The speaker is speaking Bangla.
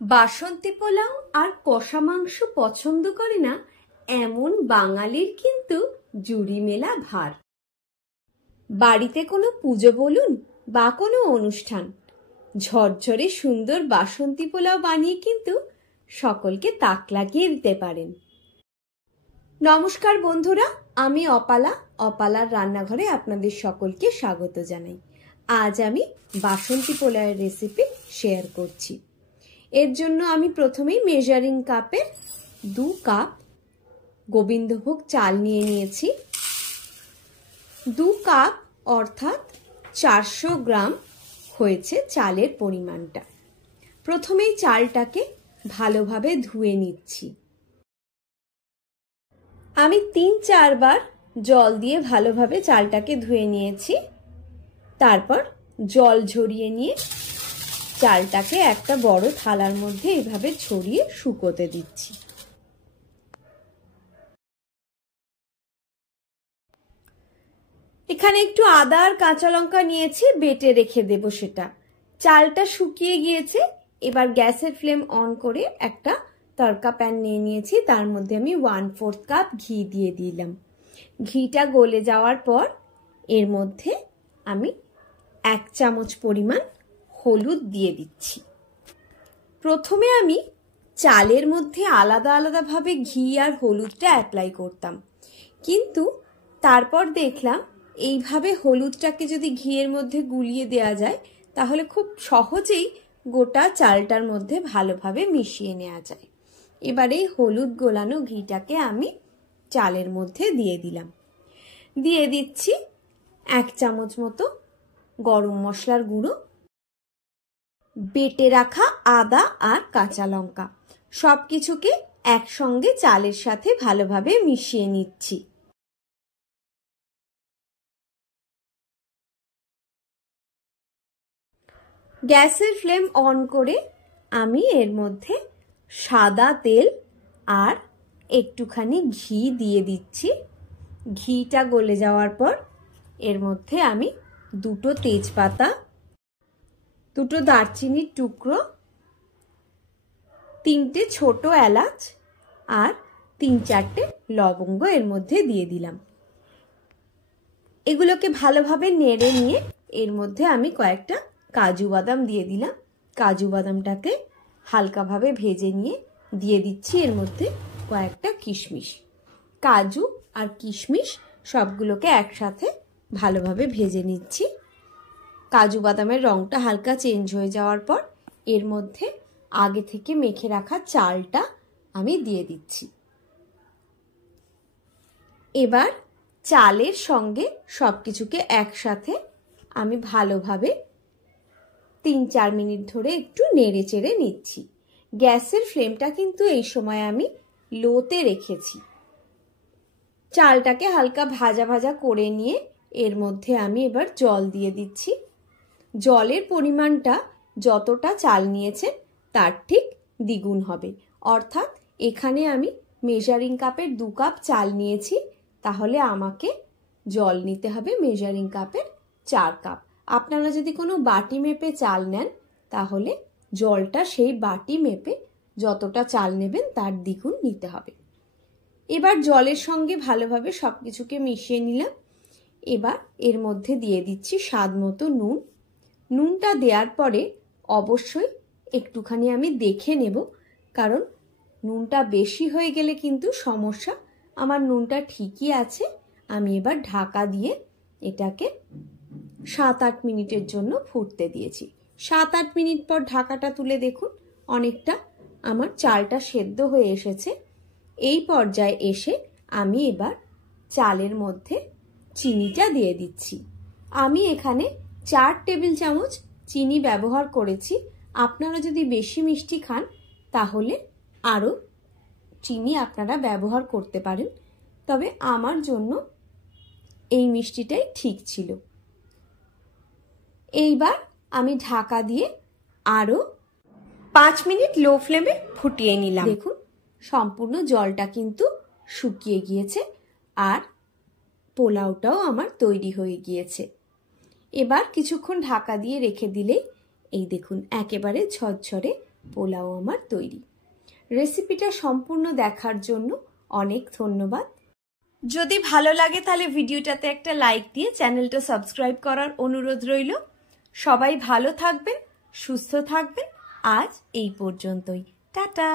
বাসন্তী পোলাও আর কষা মাংস পছন্দ করে না এমন বাঙালির কিন্তু জুড়ি মেলা ভার। বাড়িতে কোনো পুজো বলুন বা কোনো অনুষ্ঠান, ঝরঝরে সুন্দর বাসন্তী পোলাও বানিয়ে কিন্তু সকলকে তাক লাগিয়ে দিতে পারেন। নমস্কার বন্ধুরা, আমি অপালার রান্নাঘরে আপনাদের সকলকে স্বাগত জানাই। আজ আমি বাসন্তী পোলাওয়ের রেসিপি শেয়ার করছি। এর জন্য আমি প্রথমেই মেজারিং কাপের 2 কাপ গোবিন্দভোগ চাল নিয়ে নিয়েছি। 2 কাপ অর্থাৎ 400 গ্রাম হয়েছে চালের পরিমাণটা। প্রথমেই চালটাকে ভালোভাবে ধুয়ে নিচ্ছি। আমি 3-4 বার জল দিয়ে ভালোভাবে চালটাকে ধুয়ে নিয়েছি। তারপর জল ঝরিয়ে নিয়ে চালটাকে একটা বড় থালার মধ্যে এইভাবে ছড়িয়ে শুকোতে দিচ্ছি। এখানে একটু আদা আর কাঁচা লঙ্কা নিয়েছি, বেটে রেখে দেব সেটা। চালটা শুকিয়ে গিয়েছে। এবার গ্যাসের ফ্লেম অন করে একটা তড়কা প্যান নিয়ে নিয়েছি, তার মধ্যে আমি 1/4 কাপ ঘি দিয়ে দিলাম। ঘিটা গলে যাওয়ার পর এর মধ্যে আমি 1 চামচ পরিমাণ হলুদ দিয়ে দিচ্ছি। প্রথমে আমি চালের মধ্যে আলাদা আলাদাভাবে ঘি আর হলুদটা অ্যাপ্লাই করতাম, কিন্তু তারপর দেখলাম এইভাবে হলুদটাকে যদি ঘিয়ের মধ্যে গুলিয়ে দেওয়া যায় তাহলে খুব সহজেই গোটা চালটার মধ্যে ভালোভাবে মিশিয়ে নেওয়া যায়। এবার এই হলুদ গোলানো ঘিটাকে আমি চালের মধ্যে দিয়ে দিলাম। দিয়ে দিচ্ছি 1 চামচ মতো গরম মশলার গুঁড়ো, বেটে রাখা আদা আর কাঁচা লঙ্কা, সবকিছুকে একসঙ্গে চালের সাথে ভালোভাবে মিশিয়ে নিচ্ছি। গ্যাসের ফ্লেম অন করে আমি এর মধ্যে সাদা তেল আর একটুখানি ঘি দিয়ে দিচ্ছি। ঘিটা গলে যাওয়ার পর এর মধ্যে আমি 2 তেজপাতা, 2 দারচিনির টুকরো, 3টে ছোট এলাচ আর 3-4টে লবঙ্গ এর মধ্যে দিয়ে দিলাম। এগুলোকে ভালোভাবে নেড়ে নিয়ে এর মধ্যে আমি কয়েকটা কাজু বাদাম দিয়ে দিলাম। কাজু বাদামটাকে হালকাভাবে ভেজে নিয়ে দিয়ে দিচ্ছি এর মধ্যে কয়েকটা কিশমিশ। কাজু আর কিশমিশ সবগুলোকে একসাথে ভালোভাবে ভেজে নিচ্ছি। কাজু বাদামের রংটা হালকা চেঞ্জ হয়ে যাওয়ার পর এর মধ্যে আগে থেকে মেখে রাখা চালটা আমি দিয়ে দিচ্ছি। এবার চালের সঙ্গে সবকিছুকে একসাথে আমি ভালোভাবে 3-4 মিনিট ধরে একটু নেড়ে চেড়ে নিচ্ছি। গ্যাসের ফ্লেমটা কিন্তু এই সময় আমি লোতে রেখেছি। চালটাকে হালকা ভাজা ভাজা করে নিয়ে এর মধ্যে আমি এবার জল দিয়ে দিচ্ছি। জলের পরিমাণটা যতটা চাল নিয়েছেন তার ঠিক দ্বিগুণ হবে, অর্থাৎ এখানে আমি মেজারিং কাপের 2 কাপ চাল নিয়েছি, তাহলে আমাকে জল নিতে হবে মেজারিং কাপের 4 কাপ। আপনারা যদি কোনো বাটি মেপে চাল নেন তাহলে জলটা সেই বাটি মেপে যতটা চাল নেবেন তার দ্বিগুণ নিতে হবে। এবার জলের সঙ্গে ভালোভাবে সবকিছুকে মিশিয়ে নিলাম। এবার এর মধ্যে দিয়ে দিচ্ছি স্বাদ মতো নুন। নুনটা দেওয়ার পরে অবশ্যই একটুখানি আমি দেখে নেব, কারণ নুনটা বেশি হয়ে গেলে কিন্তু সমস্যা। আমার নুনটা ঠিকই আছে। আমি এবার ঢাকা দিয়ে এটাকে 7-8 মিনিটের জন্য ফুটতে দিয়েছি। 7-8 মিনিট পর ঢাকাটা তুলে দেখুন অনেকটা আমার চালটা সেদ্ধ হয়ে এসেছে। এই পর্যায়ে এসে আমি এবার চালের মধ্যে চিনিটা দিয়ে দিচ্ছি। আমি এখানে 4 টেবিল চামচ চিনি ব্যবহার করেছি। আপনারা যদি বেশি মিষ্টি খান তাহলে আরও চিনি আপনারা ব্যবহার করতে পারেন, তবে আমার জন্য এই মিষ্টিটাই ঠিক ছিল। এইবার আমি ঢাকা দিয়ে আরও 5 মিনিট লো ফ্লেমে ফুটিয়ে নিলাম। দেখুন সম্পূর্ণ জলটা কিন্তু শুকিয়ে গিয়েছে আর পোলাওটাও আমার তৈরি হয়ে গিয়েছে। এবার কিছুক্ষণ ঢাকা দিয়ে রেখে দিলেই এই দেখুন একেবারে ঝরঝরে পোলাও আমার তৈরি। রেসিপিটা সম্পূর্ণ দেখার জন্য অনেক ধন্যবাদ। যদি ভালো লাগে তাহলে ভিডিওটাতে একটা লাইক দিয়ে চ্যানেলটা সাবস্ক্রাইব করার অনুরোধ রইল। সবাই ভালো থাকবেন, সুস্থ থাকবেন। আজ এই পর্যন্তই। টাটা।